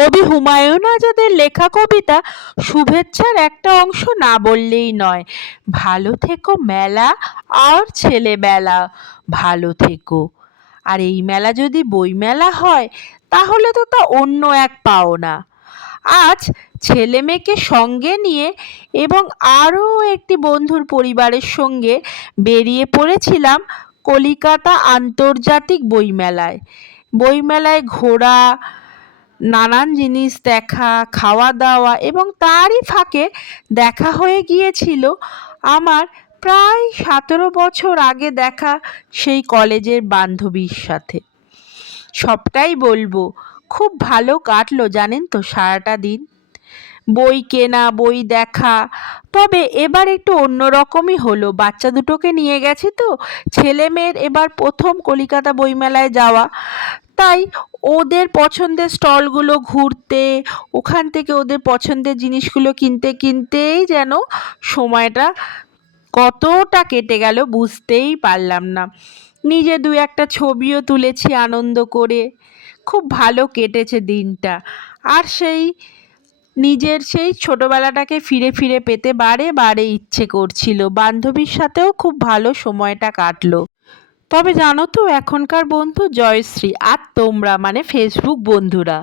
কবি হুমায়ুন আজাদের লেখা কবিতা শুভেচ্ছার একটা অংশ না বললেই নয়। ভালো থেকো মেলা আর ছেলেবেলা, ভালো থেকো। আর এই মেলা যদি বইমেলা হয় তাহলে তো তা অন্য এক পাওনা। আজ ছেলে মেয়েকে সঙ্গে নিয়ে এবং আরও একটি বন্ধুর পরিবারের সঙ্গে বেরিয়ে পড়েছিলাম কলিকাতা আন্তর্জাতিক বইমেলায়। বইমেলায় ঘোরা, নানান জিনিস দেখা, খাওয়া দাওয়া এবং তারই ফাঁকে দেখা হয়ে গিয়েছিল আমার প্রায় 17 বছর আগে দেখা সেই কলেজের বান্ধবীর সাথে। সবটাই বলবো, খুব ভালো কাটলো জানেন তো সারাটা দিন। বই কেনা, বই দেখা, তবে এবার একটু অন্যরকমই হলো। বাচ্চা দুটোকে নিয়ে গেছি তো, ছেলে মেয়ের এবার প্রথম কলিকাতা বইমেলায় যাওয়া, তাই ওদের পছন্দের স্টলগুলো ঘুরতে, ওখান থেকে ওদের পছন্দের জিনিসগুলো কিনতে কিনতেই যেন সময়টা কতটা কেটে গেল বুঝতেই পারলাম না। নিজে দু একটা ছবিও তুলেছি আনন্দ করে। খুব ভালো কেটেছে দিনটা। আর নিজের সেই ছোটবেলাটাকে ফিরে ফিরে পেতে বারে বারে ইচ্ছে করছিল। বান্ধবীর সাথেও খুব ভালো সময়টা কাটলো। তবে জানো তো এখনকার বন্ধু জয়শ্রী আর তোমরা, মানে ফেসবুক বন্ধুরা।